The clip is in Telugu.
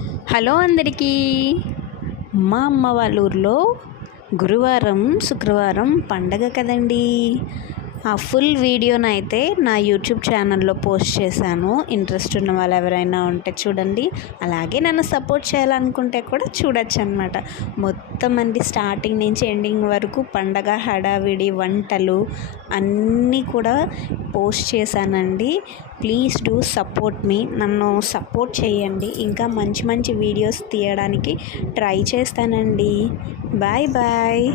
హలో అందరికీ. మా అమ్మ వాళ్ళ ఊర్లో గురువారం శుక్రవారం పండగ కదండి. ఆ ఫుల్ వీడియోనైతే నా యూట్యూబ్ ఛానల్లో పోస్ట్ చేశాను. ఇంట్రెస్ట్ ఉన్న వాళ్ళు ఎవరైనా ఉంటే చూడండి. అలాగే నన్ను సపోర్ట్ చేయాలనుకుంటే కూడా చూడొచ్చు అనమాట. మొత్తం అండి స్టార్టింగ్ నుంచి ఎండింగ్ వరకు పండగ హడావిడి వంటలు అన్నీ కూడా పోస్ట్ చేశానండి. ప్లీజ్ డూ సపోర్ట్ మీ. నన్ను సపోర్ట్ చేయండి. ఇంకా మంచి మంచి వీడియోస్ తీయడానికి ట్రై చేస్తానండి. Bye bye.